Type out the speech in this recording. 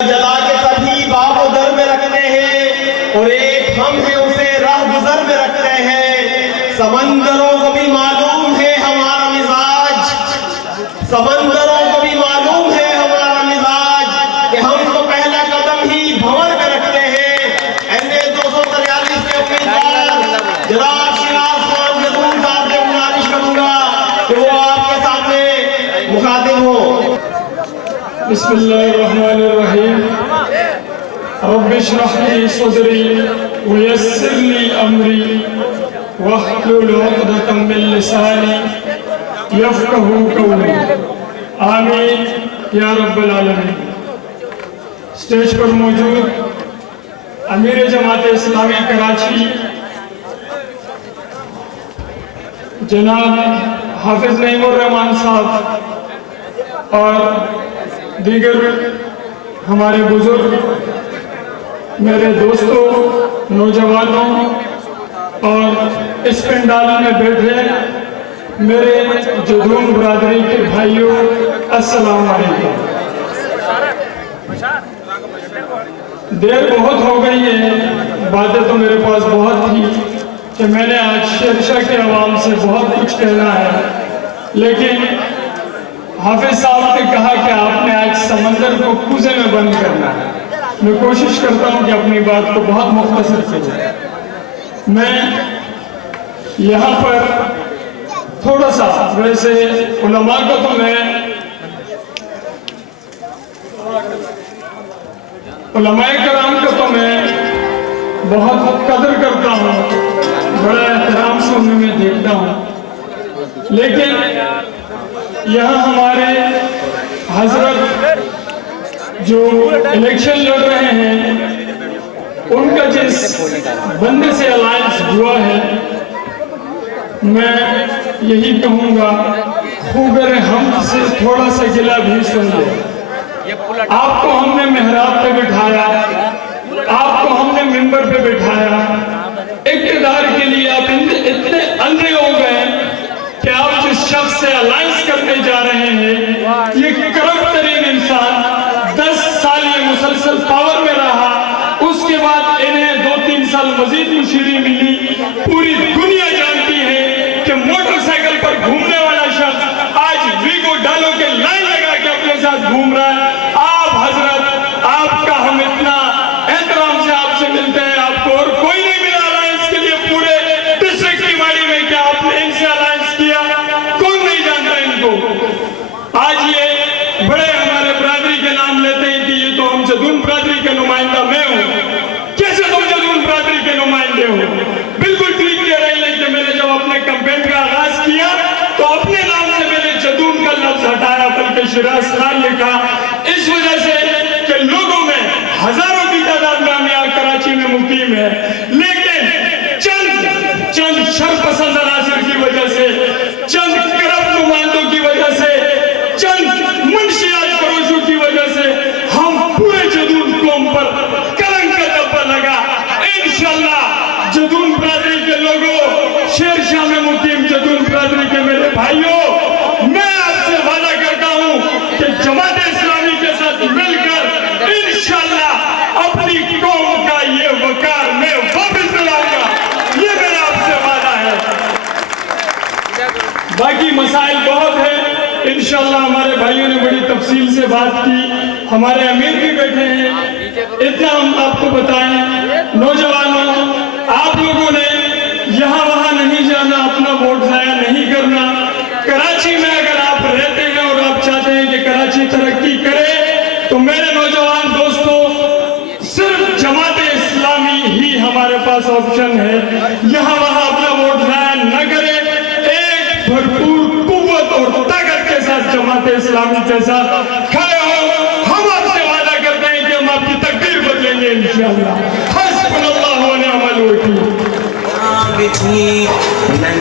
جلا کے سبھی باب و در میں رکھتے ہیں اور ایک ہم ہیں اسے راہ گزر میں رکھتے ہیں۔ سمندروں کو بھی معلوم ہے ہمارا مزاج، سمندروں کو بھی معلوم ہے ہمارا مزاج کہ ہم تو پہلا قدم ہی بھنور میں رکھتے ہیں۔ این 243 کے امیدوار جناب شیراز خان جدون صاحب سے گزارش کروں گا کہ وہ آپ کے سامنے مخاطب ہو۔ بسم اللہ الرحمن الرحیم۔ رب اشرح لی صدری ویسر لی امری واحلل عقدۃ من لسانی یفقہوا قولی، آمین یا رب العالمین۔ اسٹیج پر موجود امیر جماعت اسلامی کراچی جناب حافظ نعیم الرحمان صاحب اور دیگر ہمارے بزرگ، میرے دوستوں، نوجوانوں اور اس پنڈال میں بیٹھے میرے جدون برادری کے بھائیوں، السلام علیکم۔ دیر بہت ہو گئی ہے، باتیں تو میرے پاس بہت تھی کہ میں نے آج شیرشاہ کے عوام سے بہت کچھ کہنا ہے، لیکن حافظ صاحب نے کہا کہ آپ نے آج سمندر کو کوزے میں بند کرنا ہے۔ میں کوشش کرتا ہوں کہ اپنی بات کو بہت مختصر کروں۔ میں یہاں پر تھوڑا سا، ویسے علماء کو تو میں علماء کرام کو تو میں بہت قدر کرتا ہوں، بڑا احترام سے انہیں میں دیکھتا ہوں، لیکن یہاں ہمارے حضرت جو الیکشن لڑ رہے ہیں ان کا جس بندے سے الائنس ہوا ہے، میں یہی کہوں گا خوگر حمد سے تھوڑا سا گلہ بھی سن لو۔ آپ کو ہم نے محراب پہ بٹھایا، آپ کو ہم نے منبر پہ بٹھایا، اقتدار کے لیے آپ اتنے اندھے ہو گئے کہ آپ جس شخص سے الائنس کرنے جا رہے ہیں، یہ کرپٹ ترین انسان 10 سال یہ مسلسل پاور میں رہا، اس کے بعد انہیں 2-3 سال مزید مشیری ملی۔ پوری دنیا جانتی ہے کہ موٹر سائیکل پر گھومنے والا شخص آج ویگو ڈالو کے لائن لگا کے اپنے ساتھ گھوم رہا ہے۔ آپ حضرت، آپ کا ہم اتنا احترام سے آپ سے ملتے ہیں، آپ کو اور کوئی نہیں ملا الائنس کے لیے پورے ڈسٹرکٹ کی ماڑی میں کہ آپ نے ان سے الائنس کیا، کون نہیں جانتا ان کو۔ آج یہ بڑے ہمارے برادری کے نام لیتے ہیں کہ یہ تو ہم جدون برادری کے نمائندہ میں ہوں۔ کیسے تم جدون برادری کے نمائندے ہو؟ بالکل ٹھیک کہہ رہے ہیں کہ میں نے جب اپنے کمپین کا آغاز کیا تو اپنے نام سے میں نے جدون کا لفظ ہٹایا، بلکہ شیراز خان لکھا، اس وجہ سے کہ لوگوں میں ہزاروں کی تعداد میں ہم یہاں کراچی میں مقیم ہے، لیکن چند شرپسند عناصر کی وجہ سے، چند کرپٹ نمائندوں کی وجہ سے، چند منشیات فروشوں کی وجہ سے ہم پورے جدون قوم پر کلنک کا دبا لگا۔ انشاءاللہ جدون برادری کے لوگوں، شیر شاہ میں مقیم جدون برادری کے میرے بھائیوں، میں آپ سے وعدہ کرتا ہوں کہ جماعت اسلامی کے ساتھ مل کر انشاءاللہ اپنی قوم کا یہ وقار میں واپس دلاؤں گا، یہ میرا آپ سے وعدہ ہے۔ باقی مسائل بہت ہیں، انشاءاللہ ہمارے بھائیوں نے بڑی تفصیل سے بات کی، ہمارے امیر بھی بیٹھے ہیں، اتنا ہم آپ کو بتائیں۔ نوجوانوں، آپ لوگوں نے یہاں وہاں نہیں جانا، اپنا ووٹ ضائع نہیں کرنا۔ کراچی میں اگر آپ رہتے ہیں اور آپ چاہتے ہیں کہ کراچی ترقی کرے تو میرے نوجوان دوستوں، صرف جماعت اسلامی ہی ہمارے پاس آپشن ہے۔ یہاں وہاں اپنا ووٹ ضائع نہ کرے، ایک بھرپور قوت اور طاقت کے ساتھ جماعت اسلامی کے ساتھ